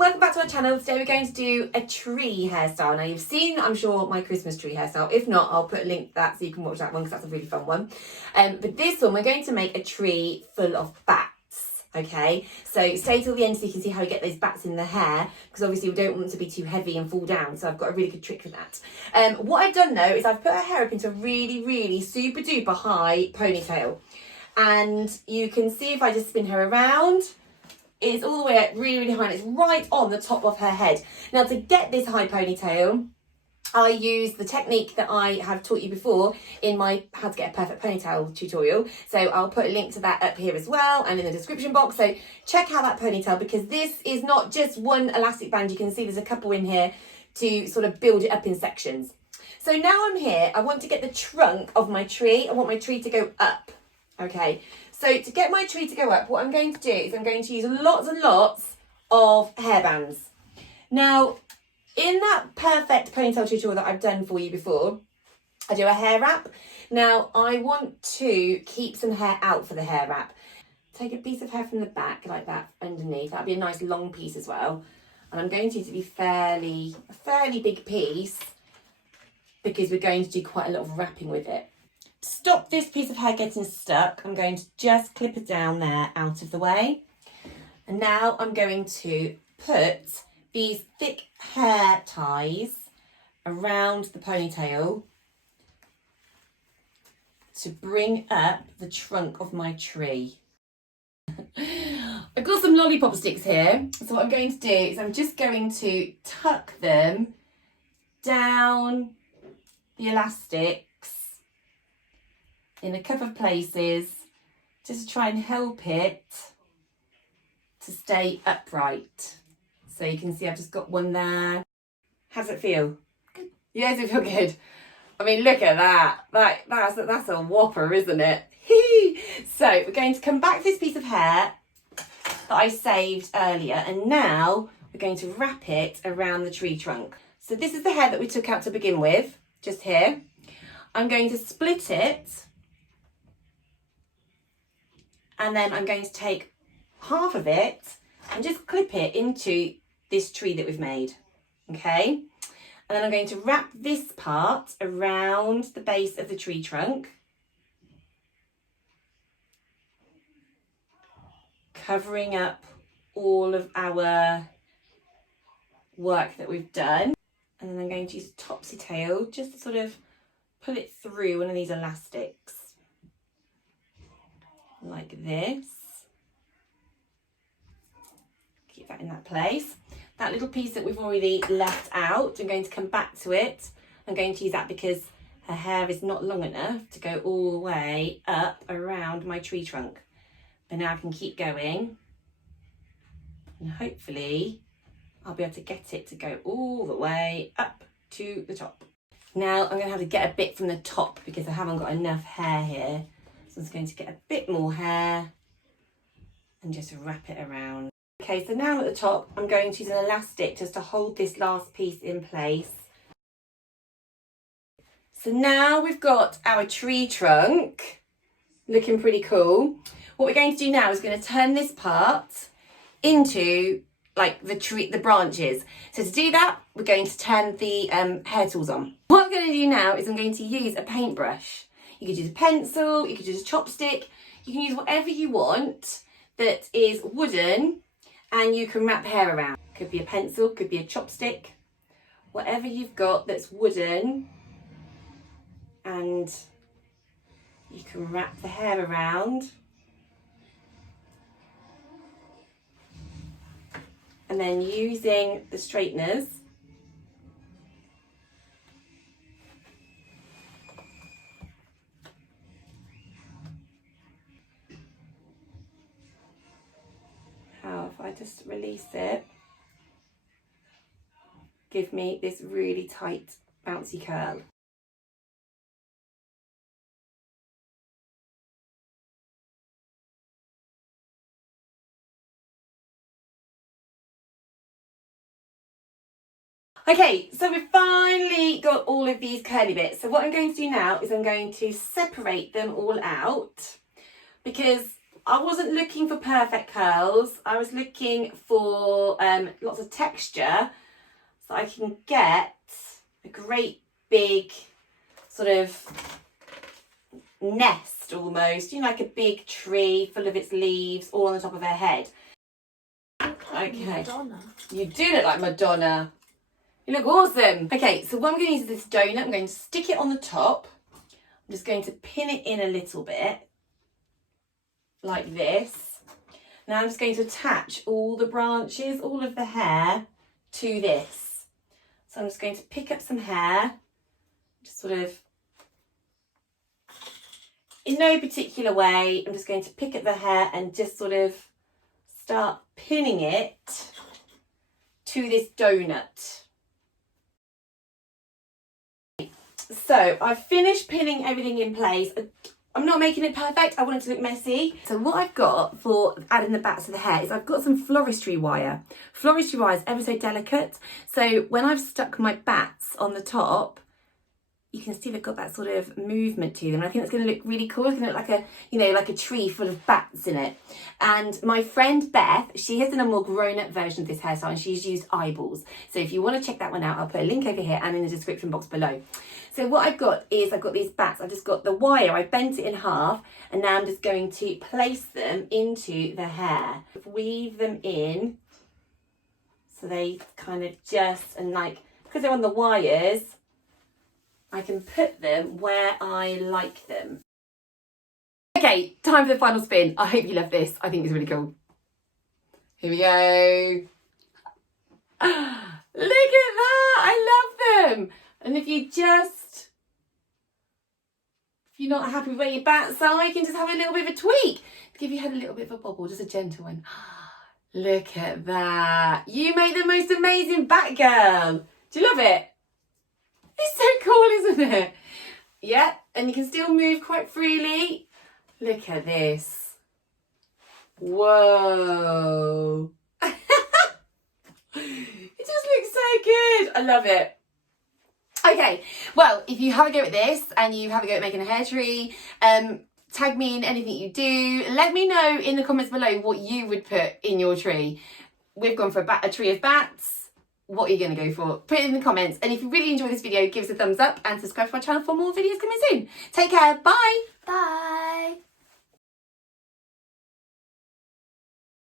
welcome back to our channel. Today we're going to do a tree hairstyle. Now you've seen, I'm sure, my Christmas tree hairstyle. If not, I'll put a link to that so you can watch that one because that's a really fun one. But this one, we're going to make a tree full of bats, okay? So stay till the end so you can see how we get those bats in the hair, because obviously we don't want them to be too heavy and fall down, so I've got a really good trick for that. What I've done though is I've put her hair up into a really super duper high ponytail. And you can see if I just spin her around, it's all the way up really high and it's right on the top of her head. Now to get this high ponytail, I use the technique that I have taught you before in my How to Get a Perfect Ponytail tutorial. So I'll put a link to that up here as well and in the description box. So check out that ponytail, because this is not just one elastic band. You can see there's a couple in here to sort of build it up in sections. So now I'm here, I want to get the trunk of my tree. I want my tree to go up, okay? So to get my tree to go up, what I'm going to do is I'm going to use lots and lots of hairbands. Now, in that perfect ponytail tutorial that I've done for you before, I do a hair wrap. Now, I want to keep some hair out for the hair wrap. Take a piece of hair from the back like that underneath. That'll be a nice long piece as well. And I'm going to use it to be a fairly big piece, because we're going to do quite a lot of wrapping with it. To stop this piece of hair getting stuck, I'm going to just clip it down there out of the way. And now I'm going to put these thick hair ties around the ponytail to bring up the trunk of my tree. I've got some lollipop sticks here. So what I'm going to do is I'm just going to tuck them down the elastic in a couple of places, just to try and help it to stay upright. So you can see I've just got one there. How does it feel? Good. Yeah, does it feel good? I mean, look at that. That's a whopper, isn't it? So we're going to come back to this piece of hair that I saved earlier, and now we're going to wrap it around the tree trunk. So this is the hair that we took out to begin with, just here. I'm going to split it, and then I'm going to take half of it and just clip it into this tree that we've made, okay? And then I'm going to wrap this part around the base of the tree trunk, covering up all of our work that we've done. And then I'm going to use a topsy tail just to sort of pull it through one of these elastics, like this. Keep that in that place. That little piece that we've already left out, I'm going to come back to it. I'm going to use that because her hair is not long enough to go all the way up around my tree trunk. But now I can keep going, and hopefully I'll be able to get it to go all the way up to the top. Now I'm going to have to get a bit from the top because I haven't got enough hair here. So I'm just going to get a bit more hair and just wrap it around. Okay, so now at the top, I'm going to use an elastic just to hold this last piece in place. So now we've got our tree trunk looking pretty cool. What we're going to do now is going to turn this part into like the branches. So to do that, we're going to turn the hair tools on. What I'm going to do now is I'm going to use a paintbrush. You could use a pencil, you could use a chopstick, you can use whatever you want that is wooden and you can wrap hair around. Could be a pencil, could be a chopstick, whatever you've got that's wooden, and you can wrap the hair around. And then using the straighteners, if I just release it, give me this really tight bouncy curl. Okay, so we've finally got all of these curly bits. So what I'm going to do now is I'm going to separate them all out, because I wasn't looking for perfect curls. I was looking for lots of texture so I can get a great big sort of nest almost, you know, like a big tree full of its leaves all on the top of her head. Okay. Madonna. You do look like Madonna. You look awesome. Okay, so what I'm going to use is this donut. I'm going to stick it on the top. I'm just going to pin it in a little bit, like this. Now I'm just going to attach all the branches, all of the hair to this. So I'm just going to pick up some hair, just sort of, in no particular way, I'm just going to pick up the hair and just sort of start pinning it to this donut. So I've finished pinning everything in place. I'm not making it perfect, I want it to look messy. So what I've got for adding the bats to the hair is I've got some floristry wire. Floristry wire is ever so delicate. So when I've stuck my bats on the top, you can see they've got that sort of movement to them. And I think it's going to look really cool. It's going to look like a, you know, like a tree full of bats in it. And my friend Beth, she has done a more grown-up version of this hairstyle and she's used eyeballs. So if you want to check that one out, I'll put a link over here and in the description box below. So what I've got is I've got these bats. I've just got the wire. I bent it in half and now I'm just going to place them into the hair. Weave them in so they kind of just, and like, because they're on the wires, I can put them where I like them. Okay, time for the final spin. I hope you love this. I think it's really cool. Here we go. Look at that. I love them. And if you're not happy with where your bats are, you can just have a little bit of a tweak. Give your head a little bit of a bobble, just a gentle one. Look at that. You made the most amazing bat girl. Do you love it? It's so cool, isn't it? Yeah, and you can still move quite freely. Look at this. Whoa. It just looks so good. I love it. Okay, well, if you have a go at this and you have a go at making a hair tree, tag me in anything you do. Let me know in the comments below what you would put in your tree. We've gone for a tree of bats. What are you going to go for? Put it in the comments. And if you really enjoyed this video, give us a thumbs up and subscribe to my channel for more videos coming soon. Take care. Bye. Bye.